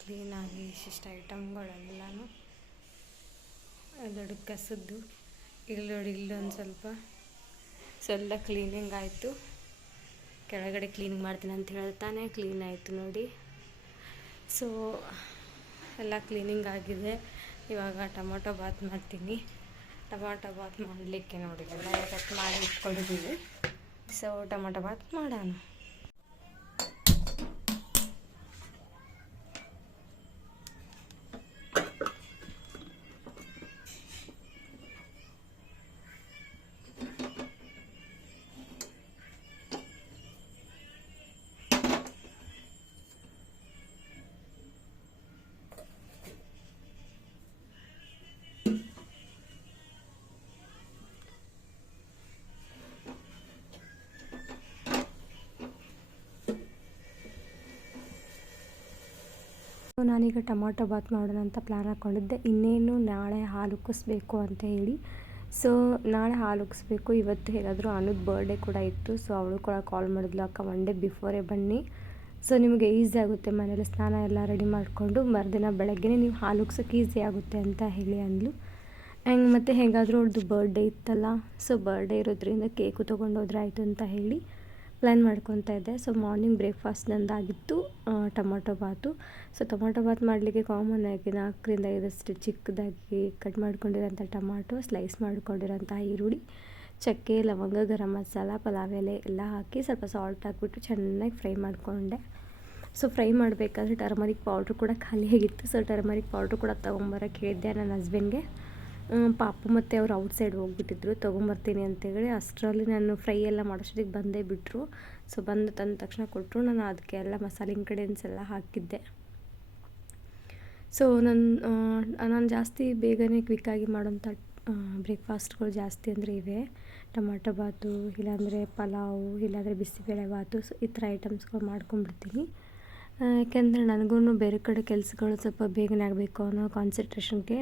ಕ್ಲೀನಾಗಿ ಇಷ್ಟಿಷ್ಟು ಐಟಮ್ಗಳೆಲ್ಲನೂ ದೊಡ್ಡ ಕಸದ್ದು ಇಲ್ಲಿ ನೋಡಿ, ಇಲ್ಲೊಂದು ಸ್ವಲ್ಪ ಎಲ್ಲ ಕ್ಲೀನಿಂಗ್ ಆಯಿತು. ಕೆಳಗಡೆ ಕ್ಲೀನಿಂಗ್ ಮಾಡ್ತೀನಿ ಅಂತ ಹೇಳ್ತಾನೆ ಕ್ಲೀನ್ ಆಯಿತು ನೋಡಿ. ಸೊ ಎಲ್ಲ ಕ್ಲೀನಿಂಗ್ ಆಗಿದೆ. ಇವಾಗ ಟೊಮೊಟೊ ಬಾತ್ ಮಾಡ್ತೀನಿ. ಟೊಮೊಟೊ ಬಾತ್ ಮಾಡಲಿಕ್ಕೆ ನೋಡಿ ಎಲ್ಲ ಕಟ್ ಮಾಡಿ ಇಟ್ಕೊಂಡಿದ್ದೀವಿ. ಸೊ ಟೊಮೊಟೊ ಬಾತ್ ಮಾಡೋಣ. ನಾನೀಗ ಟೊಮೊಟೊ ಬಾತ್ ಮಾಡೋಣ ಅಂತ ಪ್ಲ್ಯಾನ್ ಹಾಕ್ಕೊಂಡಿದ್ದೆ. ಇನ್ನೇನು ನಾಳೆ ಹಾಲು ಉಕ್ಕಿಸ್ಬೇಕು ಅಂತ ಹೇಳಿ. ಸೊ ನಾಳೆ ಹಾಲು ಉಕ್ಕಿಸ್ಬೇಕು. ಇವತ್ತು ಹೇಗಾದರೂ ಅನ್ನದ ಬರ್ಡೇ ಕೂಡ ಇತ್ತು. ಸೊ ಅವಳು ಕೂಡ ಕಾಲ್ ಮಾಡಿದ್ಲು, ಅಕ್ಕ 1 ಡೇ ಬಿಫೋರೇ ಬನ್ನಿ, ಸೊ ನಿಮಗೆ ಈಸಿ ಆಗುತ್ತೆ ಮನೇಲಿ ಸ್ನಾನ ಎಲ್ಲ ರೆಡಿ ಮಾಡಿಕೊಂಡು ಮರುದಿನ ಬೆಳಗ್ಗೆ ನೀವು ಹಾಲು ಉಕ್ಸೋಕ್ಕೆ ಈಸಿ ಆಗುತ್ತೆ ಅಂತ ಹೇಳಿ ಅಂದ್ಲು. ಮತ್ತು ಹೇಗಾದರೂ ಅವ್ರದ್ದು ಬರ್ಡೇ ಇತ್ತಲ್ಲ, ಸೊ ಬರ್ಡೇ ಇರೋದ್ರಿಂದ ಕೇಕು ತೊಗೊಂಡೋದ್ರೆ ಆಯಿತು ಅಂತ ಹೇಳಿ ಪ್ಲ್ಯಾನ್ ಮಾಡ್ಕೊತಾ ಇದ್ದೆ. ಸೊ ಮಾರ್ನಿಂಗ್ ಬ್ರೇಕ್ಫಾಸ್ಟ್ ನಂದಾಗಿತ್ತು ಟೊಮೊಟೊ ಬಾತು. ಸೊ ಟೊಮೊಟೊ ಬಾತ್ ಮಾಡಲಿಕ್ಕೆ ಕಾಮನ್ ಆಗಿ 4ರಿಂದ 5 ಚಿಕ್ಕದಾಗಿ ಕಟ್ ಮಾಡ್ಕೊಂಡಿರೋಂಥ ಟೊಮಾಟೊ, ಸ್ಲೈಸ್ ಮಾಡ್ಕೊಂಡಿರೋಂಥ ಈರುಳ್ಳಿ, ಚಕ್ಕೆ, ಲವಂಗ, ಗರಂ ಮಸಾಲ, ಪಲಾವ್ ಎಲೆ ಎಲ್ಲ ಹಾಕಿ ಸ್ವಲ್ಪ ಸಾಲ್ಟ್ ಹಾಕ್ಬಿಟ್ಟು ಚೆನ್ನಾಗಿ ಫ್ರೈ ಮಾಡಿಕೊಂಡೆ. ಸೊ ಫ್ರೈ ಮಾಡಬೇಕಾದ್ರೆ ಟರ್ಮರಿಕ್ ಪೌಡ್ರ್ ಕೂಡ ಖಾಲಿಯಾಗಿತ್ತು. ಸೊ ಟರ್ಮರಿಕ್ ಪೌಡ್ರ್ ಕೂಡ ತೊಗೊಂಬರೋಕ್ಕೆ ಹೇಳಿದ್ದೆ ನನ್ನ ಹಸ್ಬೆಂಡ್ಗೆ. ಪಾಪು ಮತ್ತು ಅವ್ರು ಔಟ್ಸೈಡ್ ಹೋಗ್ಬಿಟ್ಟಿದ್ರು, ತೊಗೊಂಬರ್ತೀನಿ ಅಂತೇಳಿ. ಅಷ್ಟರಲ್ಲಿ ನಾನು ಫ್ರೈ ಎಲ್ಲ ಮಾಡೋಷ್ಟೊತ್ತಿಗೆ ಬಂದೇ ಬಿಟ್ಟರು. ಸೊ ಬಂದು ತಂದ ತಕ್ಷಣ ಕೊಟ್ಟರು. ನಾನು ಅದಕ್ಕೆ ಎಲ್ಲ ಮಸಾಲೆ ಇಂಗ್ರೀಡಿಯೆಂಟ್ಸ್ ಎಲ್ಲ ಹಾಕಿದ್ದೆ. ಸೊ ನಾನು ಜಾಸ್ತಿ ಬೇಗನೆ ಕ್ವಿಕ್ಕಾಗಿ ಮಾಡೋಂಥ ಬ್ರೇಕ್ಫಾಸ್ಟ್ಗಳು ಜಾಸ್ತಿ ಅಂದರೆ ಇವೆ. ಟೊಮೊಟೊ ಬಾತು, ಇಲ್ಲಾಂದರೆ ಪಲಾವು, ಇಲ್ಲಾಂದರೆ ಬಿಸಿಬೇಳೆ ಬಾತು. ಸೊ ಈ ಥರ ಐಟಮ್ಸ್ಗಳು ಮಾಡ್ಕೊಂಡ್ಬಿಡ್ತೀನಿ. ಯಾಕೆಂದರೆ ನನಗೂ ಬೇರೆ ಕಡೆ ಕೆಲಸಗಳು ಸ್ವಲ್ಪ ಬೇಗನೆ ಆಗಬೇಕು ಅನ್ನೋ ಕಾನ್ಸಂಟ್ರೇಷನ್ಗೆ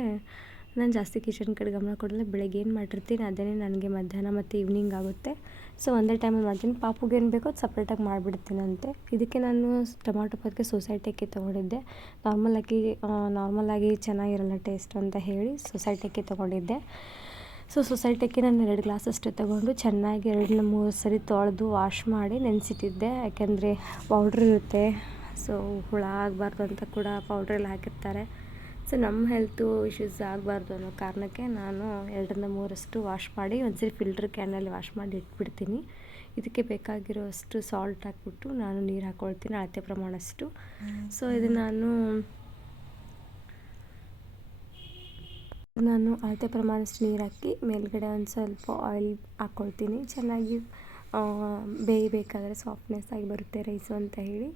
ನಾನು ಜಾಸ್ತಿ ಕಿಚನ್ ಕಡೆ ಗಮನ ಕೊಡಲ್ಲ. ಬೆಳಗ್ಗೆ ಏನು ಮಾಡಿರ್ತೀನಿ ಅದೇ ನನಗೆ ಮಧ್ಯಾಹ್ನ ಮತ್ತು ಈವ್ನಿಂಗ್ ಆಗುತ್ತೆ. ಸೊ ಒಂದೇ ಟೈಮಲ್ಲಿ ಮಾಡ್ತೀನಿ. ಪಾಪುಗೆ ಏನು ಬೇಕೋ ಅದು ಸಪ್ರೇಟಾಗಿ ಮಾಡಿಬಿಡ್ತೀನಂತೆ. ಇದಕ್ಕೆ ನಾನು ಟೊಮೊಟೊ ಬಾತ್ಗೆ ಸೊಸೈಟಿ ಅಕ್ಕಿ ತೊಗೊಂಡಿದ್ದೆ. ನಾರ್ಮಲಾಗಿ ಚೆನ್ನಾಗಿರಲ್ಲ ಟೇಸ್ಟ್ ಅಂತ ಹೇಳಿ ಸೊಸೈಟಿ ಅಕ್ಕಿ ತೊಗೊಂಡಿದ್ದೆ. ಸೊ ಸೊಸೈಟಿ ಅಕ್ಕಿ ನಾನು 2 ಗ್ಲಾಸ್ ಅಷ್ಟೇ ತೊಗೊಂಡು ಚೆನ್ನಾಗಿ 2-3 ಸರಿ ತೊಳೆದು ವಾಶ್ ಮಾಡಿ ನೆನೆಸಿಟ್ಟಿದ್ದೆ. ಯಾಕೆಂದರೆ ಪೌಡ್ರ್ ಇರುತ್ತೆ, ಸೊ ಹುಳ ಆಗಬಾರ್ದು ಅಂತ ಕೂಡ ಪೌಡ್ರೆಲ್ಲ ಹಾಕಿರ್ತಾರೆ. ಸೊ ನಮ್ಮ ಹೆಲ್ತು ಇಶ್ಯೂಸ್ ಆಗಬಾರ್ದು ಅನ್ನೋ ಕಾರಣಕ್ಕೆ ನಾನು 2-3 ವಾಶ್ ಮಾಡಿ ಒಂದ್ಸರಿ ಫಿಲ್ಟರ್ ಕ್ಯಾನಲ್ಲಿ ವಾಶ್ ಮಾಡಿ ಇಟ್ಬಿಡ್ತೀನಿ. ಇದಕ್ಕೆ ಬೇಕಾಗಿರೋಷ್ಟು ಸಾಲ್ಟ್ ಹಾಕ್ಬಿಟ್ಟು ನಾನು ನೀರು ಹಾಕ್ಕೊಳ್ತೀನಿ ಅಳತೆ ಪ್ರಮಾಣಷ್ಟು. ಸೊ ಇದು ನಾನು ಅಳತೆ ಪ್ರಮಾಣಷ್ಟು ನೀರು ಹಾಕಿ ಮೇಲ್ಗಡೆ ಒಂದು ಸ್ವಲ್ಪ ಆಯಿಲ್ ಹಾಕ್ಕೊಳ್ತೀನಿ. ಚೆನ್ನಾಗಿ ಬೇಯಬೇಕಾದ್ರೆ ಸಾಫ್ಟ್ನೆಸ್ ಆಗಿ ಬರುತ್ತೆ ರೈಸು ಅಂತ ಹೇಳಿ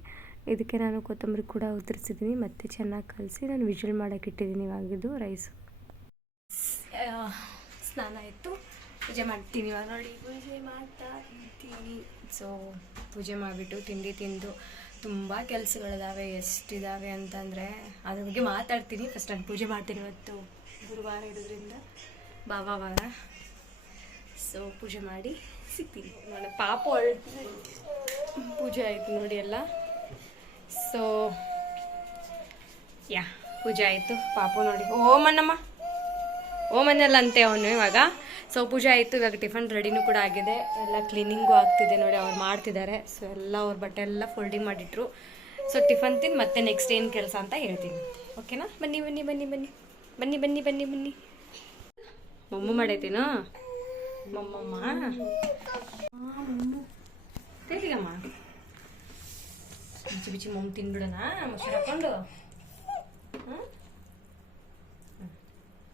ಇದಕ್ಕೆ ನಾನು ಕೊತ್ತಂಬರಿ ಕೂಡ ಉದುರಿಸಿದ್ದೀನಿ. ಮತ್ತು ಚೆನ್ನಾಗಿ ಕಲಸಿ ನಾನು ವಿಜಿಲ್ ಮಾಡೋಕ್ಕೆ ಇಟ್ಟಿದ್ದೀನಿ. ಇವಾಗಿದ್ದು ರೈಸು ಸ್ನಾನ ಆಯಿತು, ಪೂಜೆ ಮಾಡ್ತೀನಿ. ಇವಾಗ ನೋಡಿ ಪೂಜೆ ಮಾಡ್ತಾ ಇರ್ತೀನಿ. ಸೊ ಪೂಜೆ ಮಾಡಿಬಿಟ್ಟು ತಿಂಡಿ ತಿಂದು ತುಂಬ ಕೆಲಸಗಳಿದ್ದಾವೆ. ಎಷ್ಟಿದ್ದಾವೆ ಅಂತಂದರೆ ಅದ್ರ ಬಗ್ಗೆ ಮಾತಾಡ್ತೀನಿ. ಫಸ್ಟ್ ನಾನು ಪೂಜೆ ಮಾಡ್ತೀನಿ. ಇವತ್ತು ಗುರುವಾರ ಇರೋದ್ರಿಂದ ಭಾವವಾರ. ಸೊ ಪೂಜೆ ಮಾಡಿ ಸಿಗ್ತೀನಿ. ನೋಡಿ ಪಾಪು ಪೂಜೆ ಆಯಿತು ನೋಡಿ ಎಲ್ಲ. ಸೊ ಪೂಜೆ ಆಯಿತು. ಪಾಪು ನೋಡಿ ಓಮನ್ನಮ್ಮ ಓಮನ್ನೆಲ್ಲ ಅಂತೆ ಅವನು ಇವಾಗ. ಸೊ ಪೂಜೆ ಆಯಿತು. ಇವಾಗ ಟಿಫನ್ ರೆಡಿನೂ ಕೂಡ ಆಗಿದೆ. ಎಲ್ಲ ಕ್ಲೀನಿಂಗು ಆಗ್ತಿದೆ ನೋಡಿ, ಅವ್ರು ಮಾಡ್ತಿದ್ದಾರೆ. ಸೊ ಎಲ್ಲ ಅವ್ರ ಬಟ್ಟೆ ಎಲ್ಲ ಫೋಲ್ಡಿಂಗ್ ಮಾಡಿಟ್ರು. ಸೊ ಟಿಫನ್ ತಿಂದು ಮತ್ತೆ ನೆಕ್ಸ್ಟ್ ಏನು ಕೆಲಸ ಅಂತ ಹೇಳ್ತೀನಿ. ಓಕೆನಾ? ಬನ್ನಿ ಬನ್ನಿ ಬನ್ನಿ ಬನ್ನಿ ಬನ್ನಿ ಬನ್ನಿ ಬನ್ನಿ ಬನ್ನಿ. ಮೊಮ್ಮು ಮಾಡೈತೀನೋ ಮೊಮ್ಮಮ್ಮ ತಿಳಿಗಮ್ಮ. ಬಿಚ್ಚಿ ಬಿಚ್ಚಿ ಮೊಮ್ಮ ತಿನ್ಬಿಡೋಣ ಮೊಸರು ಹಾಕೊಂಡು.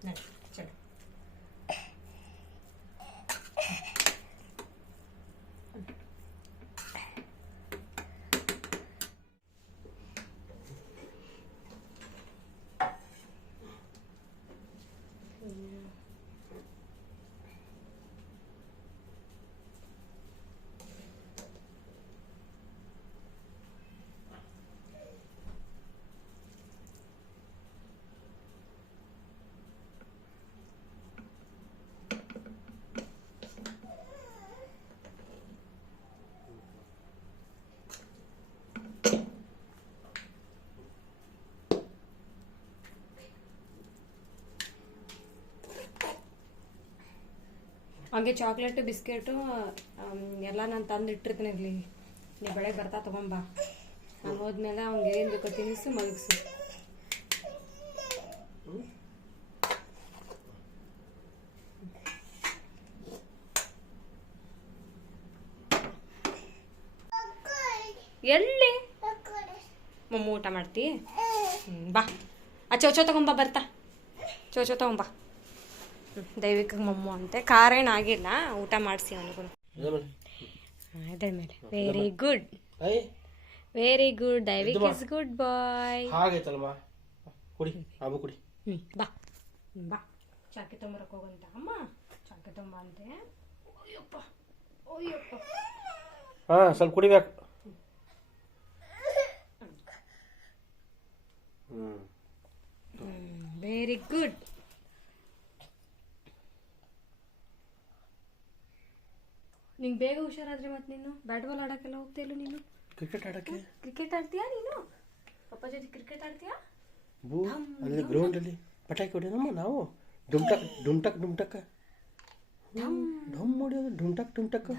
ನಡಿ ಚಲೋ. ಹಂಗೆ ಚಾಕ್ಲೇಟು ಬಿಸ್ಕೆಟು ಎಲ್ಲ ನಾನು ತಂದು ಇಟ್ಟಿರ್ತೀನಿ ಇಲ್ಲಿ. ನೀವು ಬೆಳಗ್ಗೆ ಬರ್ತಾ ತೊಗೊಂಬಾ. ನಾನು ಹೋದ್ಮೇಲೆ ಅವ್ನಿಗೆ ಏನು ಬೇಕೋ ತಿನ್ನಿಸು ಮಲಗಿಸು. ಎಲ್ಲಿ ಮಮ್ಮ ಊಟ ಮಾಡ್ತಿ? ಬಾ ಚೋಚೋ ತಗೊಂಬಾ. ಬರ್ತಾ ಚೋಚೋ ತಗೊಂಬಾ. ದೈವಿಕ ಮಮ್ಮು ಅಂತೆ. ಖಾರ ಏನಾಗಿಲ್ಲ, ಊಟ ಮಾಡಿಸಿ ಅವನಿಗೂ. ಅದ್ರ ಮೇಲೆ very good, very good. Daivik is good boy. ಬಾ ಬಾ ಚಾಕಿ ತೊಂಬರಕ್ಕೆ ಹೋಗಂತ. ಅಮ್ಮ ಚಾಕಿ ತೊಂಬ ಅಂತೆ. ಅಯ್ಯಪ್ಪ ಅಯ್ಯಪ್ಪ. ಸ್ವಲ್ಪ ಕುಡಿಬೇಕು. Very good. ನಿಂಗೆ ಬೇಗ ಹುಷಾರಾದ್ರೆ ಮತ್ತೆ ನೀನು ಬ್ಯಾಟ್ ಬಾಲ್ ಆಡೋಕ್ಕೆಲ್ಲ ಹೋಗ್ತಿಲ್ಲ ನೀನು? ಕ್ರಿಕೆಟ್ ಆಡಕ್ಕೆ? ಕ್ರಿಕೆಟ್ ಆಡ್ತೀಯಾ ನೀನು? ಪಪ್ಪ ಜೊತೆ ಕ್ರಿಕೆಟ್ ಆಡ್ತೀಯಾ? ಅಲ್ಲಿ ಗ್ರೌಂಡಲ್ಲಿ ಪಟಾಕಿ ಹೊಡೆಯೋಣಮ್ಮ ನಾವು. ಡುಮ್ಟಕ್ ಡುಮ್ಟಕ್ ಡುಮ್ಟಕ್ ಢಮ್ ಹೊಡೆಯೋದು. ಡುಮ್ಟಕ್ ಡುಮ್ಟಕ್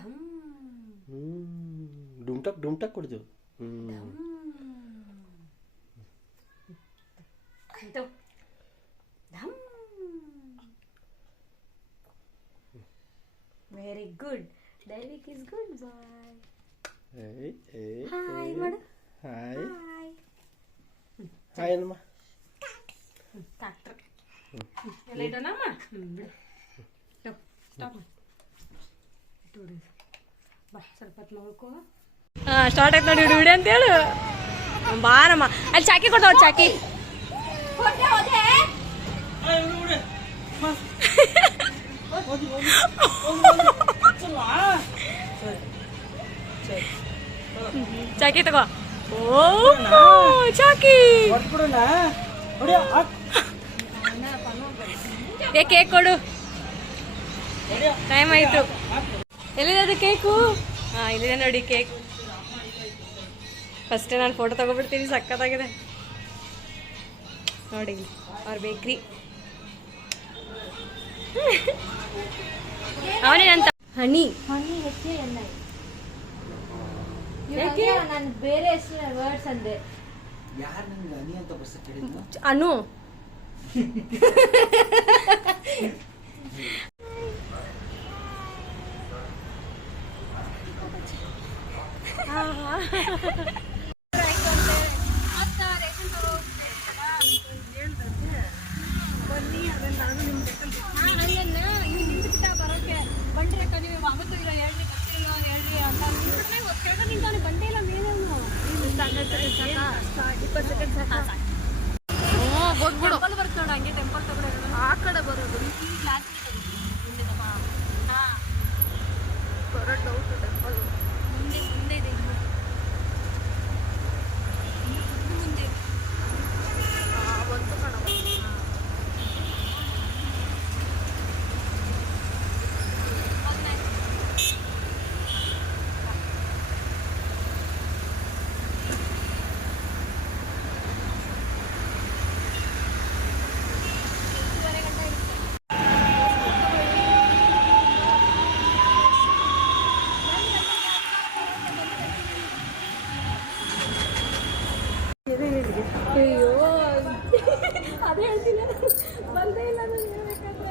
ಡುಮ್ಟಕ್ ಡುಮ್ಟಕ್ ಹೊಡೆದೆವು. Very good. Daivik is good boy. Hi ಮಾಡು. ಹಾಯ್ ಹಾಯ್ ಅಮ್ಮ. ಟ್ಯಾಕ್ಟರ್ ಎಲ್ಲ ಇಡೋಣಮ್ಮ. ಸ್ಟಾಪ್ ಬಾ. ಸ್ವಲ್ಪ ಹೊತ್ತು ನೋಡ್ಕೋ. ಸ್ಟಾರ್ಟ್ ಆಯ್ತು ನೋಡಿ. ಹಿಡಿ ಅಂತ ಹೇಳು. ಬಾರಮ್ಮ. ಅಲ್ಲಿ ಚಾಕಿ ಕೊಡ್ತಾವ. ಚಾಕಿ ಚಾಕಿ ತಗೋ. ಓ ಚಾಕಿ. ಕೇಕ್ ಕೊಡು. ಟೈಮ್ ಆಯ್ತು. ಎಲ್ಲಿದೆ ಅದು ಕೇಕು? ಇಲ್ಲಿದೆ ನೋಡಿ ಕೇಕ್. ಫಸ್ಟ್ ನಾನು ಫೋಟೋ ತಗೋಬಿಡ್ತೀನಿ. ಸಕ್ಕತ್ತಾಗಿದೆ ನೋಡಿ ಅವ್ರ ಬೇಕ್ರಿ. ಅವನೇನಂತ? ಹನಿ ಹನಿ ನಾನು ಬೇರೆ ಹೆಸರು ವರ್ಡ್ಸ್ ಅಂದೆ. ಅನು ಹಂಗೆ ಟೆಂಪಲ್ ತಗೊಂಡು ಆ ಕಡೆ ಬರೋದು. ಬರೋ ಡೌಟ್ ಟೆಂಪಲ್ ಮುಂದೆ ಮುಂದೆ ಇದೆ. ಮುಂದೆ ಒಂದು ಕಣ. ಅಯ್ಯೋ ಅದೇ ಹೇಳ್ತೀನಿ. ಬಂದೇ ಇಲ್ಲ ನಾನು ಹೇಳ್ಬೇಕಾದ್ರೆ.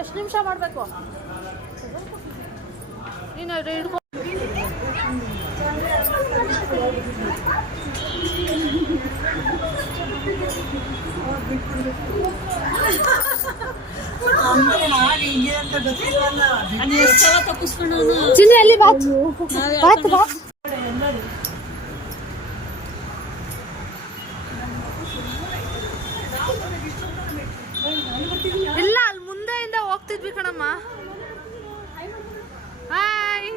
ಎಷ್ಟು ನಿಮಿಷ ಮಾಡಬೇಕು ನೀನು? ಹಿಡ್ಕೊ. ಚಿನ್ನಿ ಅಲ್ಲಿ ಬಾತ್ ಬಾತ್ ಬಾತ್. ಇಲ್ಲ ಅಲ್ಲಿ ಮುಂದೆಯಿಂದ ಹೋಗ್ತಿದ್ವಿ ಕಣಮ್ಮ. ಹಾಯ್.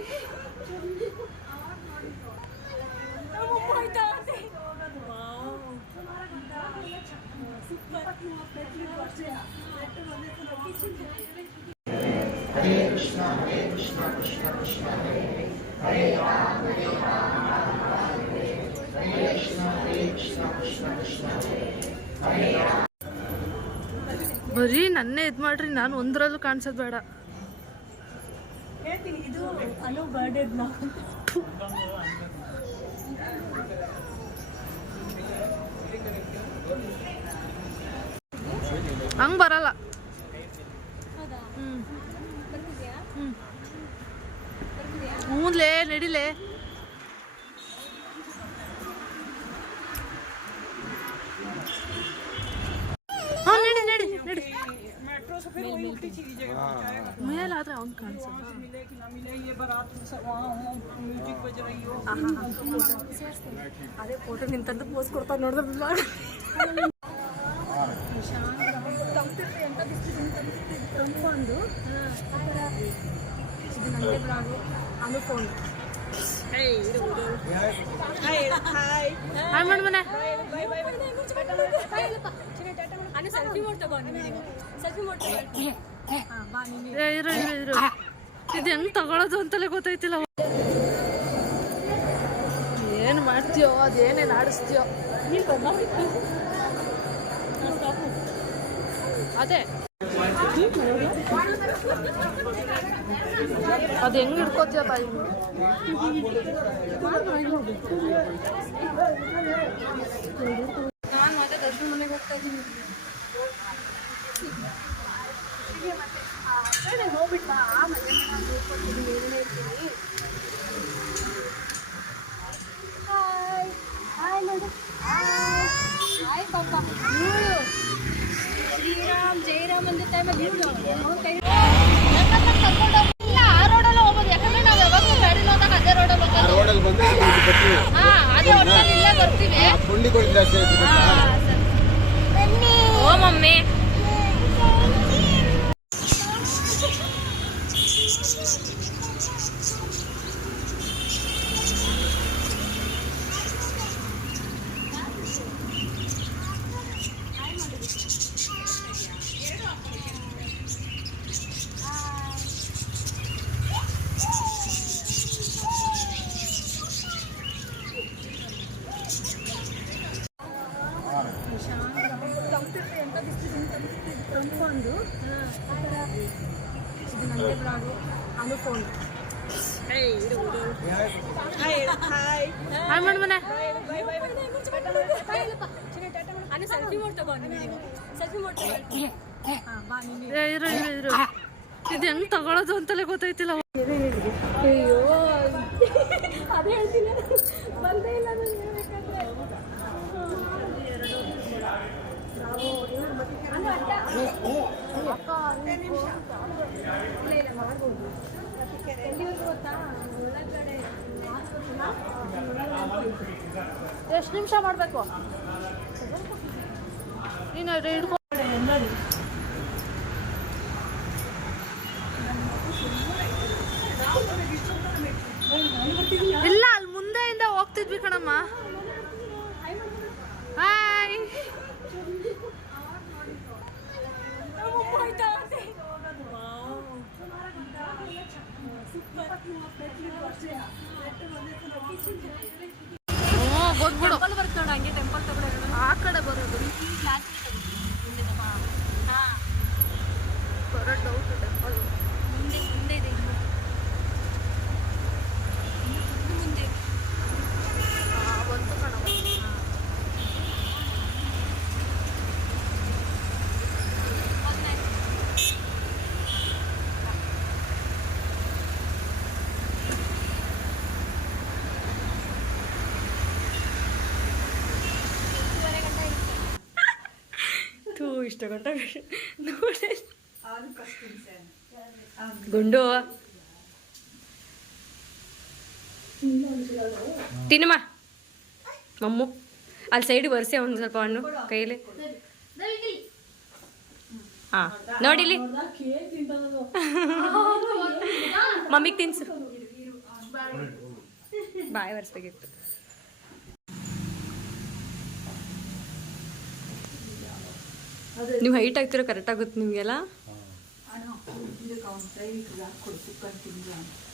ಬರೀ ನನ್ನೇ ಇದು ಮಾಡ್ರಿ, ನಾನು ಒಂದರಲ್ಲೂ ಕಾಣಿಸೋದು ಬೇಡ. ಹೇಳ್ತೀನಿ, ಇದು ಅನು ಬರ್ಡೇ ಹಂಗೆ ಬರಲ್ಲ. ಹ್ಞೂನ್ಲೇ ನಡಿಲೇ. ಹಾಂ ನಡಿ ನಡಿ ನಡಿ. ಮೇಲಾದ್ರೆ ಅವ್ನು ಕಾಣಿಸೋದು. ಅದೇ ಫೋಟೋ ನಿಂತಂದು ಪೋಸ್ ಕೊಡ್ತಾ ನೋಡಿದ್ರೆ ತಂಪೊಂದು ಇದು ನಂದೇ ಬ್ಲಾಗು ಅನುಕೊಂಡು ಹಾಯ್ ಮಾಡು ಮನೆ. ಸೆಲ್ಫಿ ಮಾಡ್ತಗೋ ಸೆಲ್ಫಿ ಮಾಡ್ತಗೋ. ಇರು ಇರು ಇರು, ಇದು ಹೆಂಗ್ ತಗೊಳೋದು ಅಂತಲೇ ಗೊತ್ತಾಯ್ತಿಲ್ಲ. ಏನು ಮಾಡ್ತೀಯೋ ಅದೇನೇನು ಆಡಿಸ್ತೀಯೋ ಅದೇ ಅದು ಹೆಂಗ್ ಹಿಡ್ಕೋತೀಯ ತಾಯಿ. ನಾನು ಮತ್ತೆ ದರ್ಶನ ಮನೆಗೆ ಹೋಗ್ತಾ ಇದ್ದೀನಿ. ಹೋಗ್ಬಿಟ್ಟು ಹಾಯ್ ಹಾಯ್ ನೋಡು ಹಾಯ್ ಪಾಪ. ಶ್ರೀರಾಮ್ ಜಯರಾಮ್ ಅಂತ ಟೈಮಲ್ಲಿ ಆ ರೋಡಲ್ಲಿ ಹೋಗ್ಬೋದು, ಯಾಕಂದ್ರೆ ನಾವು ಯಾವಾಗಲೂ ಗಾಡಿಲಿ ಹೋದಾಗ ಅದೇ ರೋಡಲ್ಲಿ ಅದೇ ಒಟ್ಟಲ್ಲಿ ಇಲ್ಲೇ ಬರ್ತೀವಿ. ಓ ಮಮ್ಮಿ ತಂಪೊಂದು ಇದು ನಂದೇ ಬ್ಲಾಗು ಅನುಕೊಂಡು ಹಾಯ್ ಮಾಡು ಮನೆ. ಸೆಲ್ಫಿ ಮಾಡ್ತಗೋ ಸೆಲ್ಫಿ ಮಾಡ್ತಗೋ. ಇರು ಇರು ಇರು, ಇದು ಹೆಂಗ್ ತಗೊಳೋದು ಅಂತಲೇ ಗೊತ್ತಾಯ್ತಿಲ್ಲ. ಅಯ್ಯೋ ಅದೇ ಹೇಳ್ತೀನಿ, ಬಂದೇ ಇಲ್ಲ ನಾನು ಹೇಳ್ಬೇಕಂದ್ರೆ. ಎಷ್ಟು ನಿಮಿಷ ಮಾಡಬೇಕು ನೀನು ಹಿಡ್ಕೊ. ಇಲ್ಲ, ಅಲ್ಲಿ ಮುಂದೆಯಿಂದ ಹೋಗ್ತಿದ್ವಿ ಕಣಮ್ಮ. ಹಾಯ್ ಗೊತ್ಬಿಡು. ಬರ್ತಾಳೆ ಹಂಗೆ ಟೆಂಪಲ್ ತಗೊಂಡು ಆ ಕಡೆ ಬರೋದು ಬರೋ ಡೌಟ್ ಟೆಂಪಲ್ ಮುಂದೆ ಮುಂದೆ ಇದೆ ಮುಂದೆ ಒಂದು ಕಣ. ಇಷ್ಟ ಗಂಟ ನೋಡಿ ಗುಂಡು ತಿನ್ನಮ್ಮ ಮಮ್ಮು ಅಲ್ಲಿ ಸೈಡ್ ಬರ್ಸೆ ಒಂದು ಸ್ವಲ್ಪ ಹಣ್ಣು ಕೈಯಲ್ಲಿ. ಹಾಂ ನೋಡಿಲಿ ಮಮ್ಮಿಗೆ ತಿನ್ಸು. ಬಾಯ್ ಬರ್ಸ್ಬೇಕಿತ್ತು. ನೀವು ಹೈಟ್ ಆಗ್ತಿರೋ ಕರೆಕ್ಟ್ ಆಗುತ್ತೆ ನಿಮಗೆಲ್ಲ. ಅಂತ